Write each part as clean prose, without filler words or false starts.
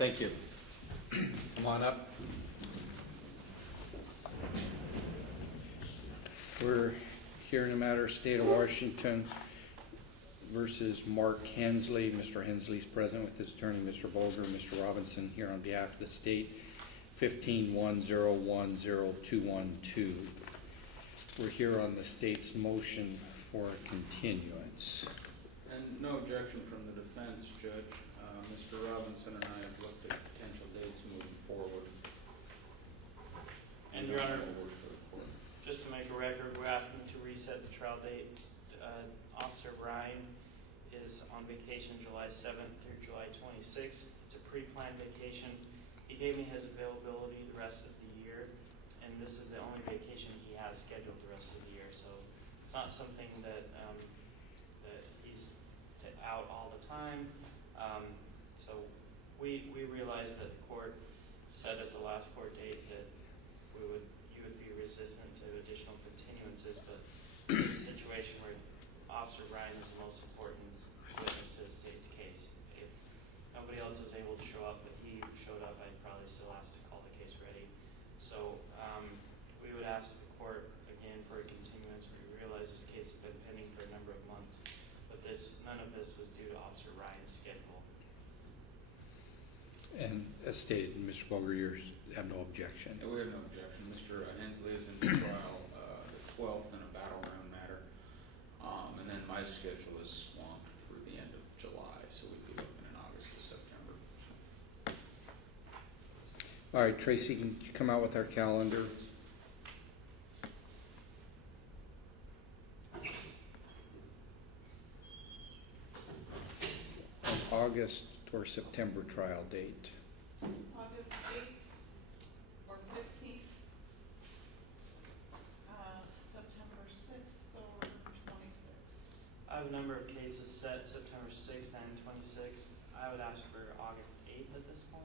Thank you. Come on up. We're hearing a matter of State of Washington versus Mark Hensley. Mr. Hensley's present with his attorney, Mr. Bolger, Mr. Robinson, here on behalf of the state. 15-1010212. We're here on the state's motion for continuance. And no objection from the defense, Judge. Mr. Robinson and I have looked at potential dates moving forward. And Your Honor, just to make a record, we're asking to reset the trial date. Officer Ryan is on vacation July 7th through July 26th. It's a pre-planned vacation. He gave me his availability the rest of the year, and this is the only vacation he has scheduled the rest of the year. So it's not something that that he's out all the time. So we realized that the court said at the last court date that you would be resistant to additional continuances, but it's a situation where Officer Ryan is the most important witness to the state's case. If nobody else was able to show up, but he showed up, I'd probably still ask to call the case ready. So we would ask the court again for a continuance. We realize this case has been pending for a number of months, but none of this was due to Officer Ryan's schedule. And as stated, Mr. Bolger, you have no objection. Yeah, we have no objection. Mr. Hensley is in trial the 12th in a battle round matter. And then my schedule is swamped through the end of July, so we'd be looking in August to September. All right, Tracy, can you come out with our calendar? An August or September trial date. August 8th or 15th, September 6th or 26th. I have a number of cases set September 6th and 26th. I would ask for August 8th at this point.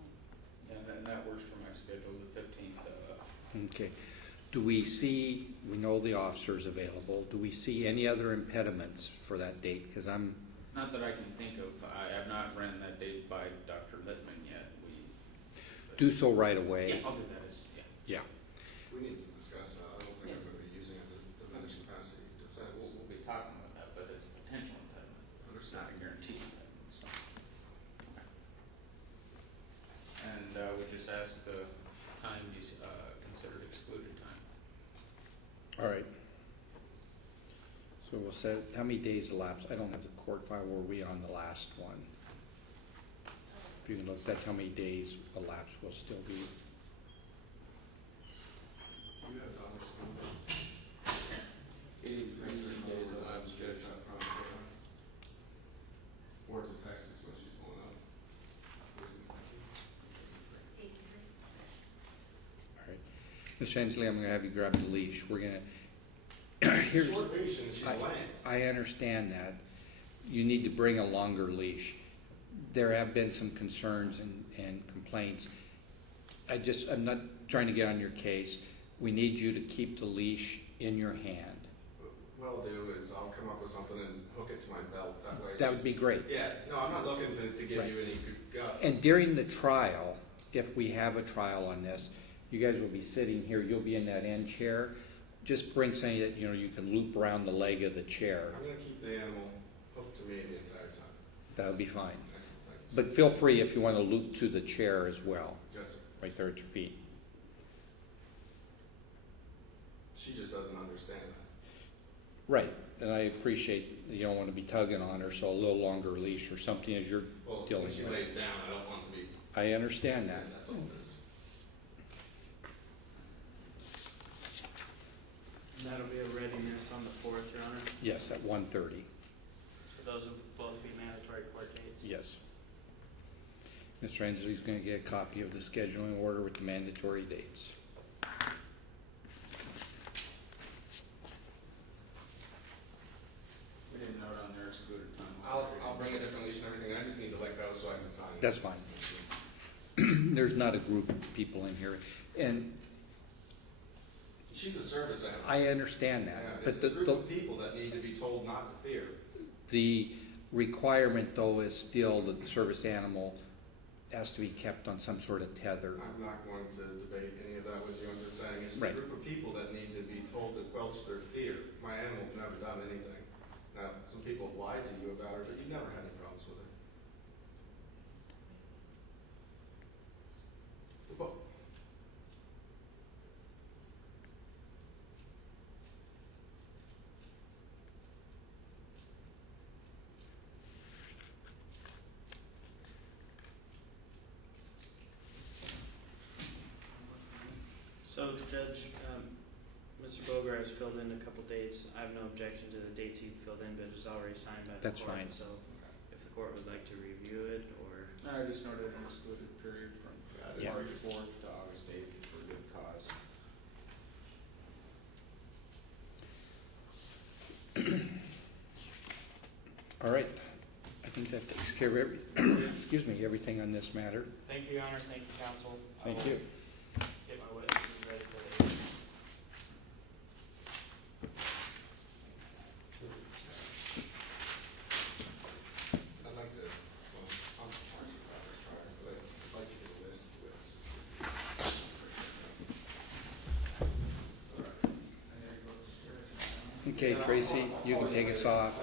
Yeah, that works for my schedule, the 15th. Okay. Do we know the officer's available. Do we see any other impediments for that date? Because Not that I can think of. I have not ran that date by Dr. Littman yet. Do so right away. Yeah, I'll do that. Yeah. We need to discuss that. I don't think I'm going to be using it to diminish capacity defense. We'll be talking about that, but it's a potential impediment. It's not a guaranteed impediment. So. Okay. And we just ask the time be considered excluded time. All right. So we'll set, how many days elapsed? I don't have the court file. Were we on the last one? If you can look, that's how many days elapsed will still be. You have done this one. 83 days elapsed, Judge. Or to Texas when she's going up. All right. Ms. Hensley, I'm going to have you grab the leash. We're going to, here's, Short leash and she's laying. I understand that. You need to bring a longer leash. There have been some concerns and complaints. I'm not trying to get on your case. We need you to keep the leash in your hand. What I'll do is I'll come up with something and hook it to my belt that way. That would be great. Yeah, no, I'm not looking to give Right. you any guff. And during the trial, if we have a trial on this, you guys will be sitting here, you'll be in that end chair. Just bring something that you can loop around the leg of the chair. I'm going to keep the animal hooked to me the entire time. That'll be fine. Excellent, thank you. But feel free if you want to loop to the chair as well, Yes, sir. right there at your feet. She just doesn't understand that. Right, and I appreciate you don't want to be tugging on her, so a little longer leash or something as you're Well, dealing when she with it. lays down, I don't want to be. I understand that. That's all it is. And that'll be a readiness on the 4th, Your Honor. Yes, at 1:30. So those will both be mandatory court dates. Yes. Mr. Hensley's going to get a copy of the scheduling order with the mandatory dates. We didn't note on there excluded time. I'll bring a different leash and everything. I just need to let go so I can sign. That's fine. There's not a group of people in here. And She's a service animal. I understand that. Yeah, But it's a group of people that need to be told not to fear. the requirement, though, is still that the service animal has to be kept on some sort of tether. I'm not going to debate any of that with you. I'm just saying it's the Right. group of people that need to be told to quelch their fear. My animal's never done anything. Now, some people have lied to you about her, but you've never had any problems with her. Well, So the judge, Mr. Boger has filled in a couple dates. I have no objection to the dates he filled in, but it's already signed by the That's court. fine. So if the court would like to review it, or, I just noted an excluded period from Yeah. March 4th to August 8th for good cause. All right, I think that takes care of excuse me, everything on this matter. thank you, Your Honor, thank you, counsel. I Thank will you. Get my witnesses ready for the 8th. I'd like to, well, I'm sorry about this trial, but I'd like to get a list of witnesses. Okay, Tracy, you can take us off.